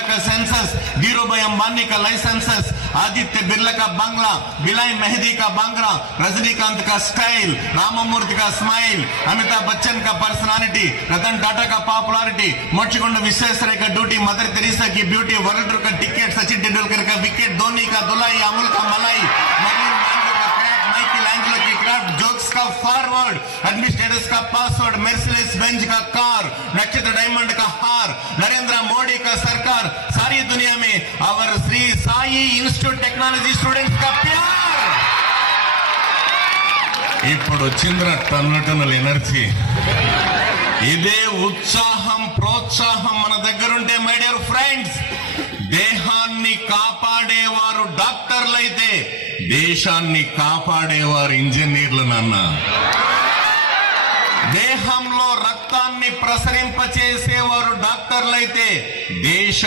का सेंसस, धीरूभाई अंबानी का लाइसेंसेस, आदित्य बिरला का बांग्ला, बिलाई मेहदी का बांग्रा, रजनीकांत का स्टाइल, राममूर्ति का स्माइल, अमिताभ बच्चन का पर्सनालिटी, रतन टाटा का पॉपुलरिटी, मोचीकुंड विश्वेश्वरैया का ड्यूटी, मदर तेरेसा की ब्यूटी, वर्ल्ड टूर का टिकट, सचिन तेंदुलकर का विकेट, धोनी का दुलाई, अमूल का मलाई, माइकल की क्राफ्ट, जोक्स का फॉरवर्ड, एडमिनिस्ट्रेटर्स का पासवर्ड, मर्सिडीज बेंज का कार, नक्षत्र डायमंड का हार, नरेंद्र मोदी का सरकार, सारी दुनिया में और Shri Sai institute technology students का प्यार। ఇప్పుడు చింద్ర టర్నటనల్ ఎనర్జీ ఇదే ఉత్సాహం ప్రోత్సాహం మన దగ్గరుంటే మై డియర్ ఫ్రెండ్స్ దేహాన్ని కాపాడేవారు డాక్టర్లు అయితే దేశాన్ని కాపాడేవారు ఇంజనీర్లు నాన్న దేహంలో రక్తాన్ని ప్రసరింపచేసేవారు డాక్టర్లు అయితే దేశ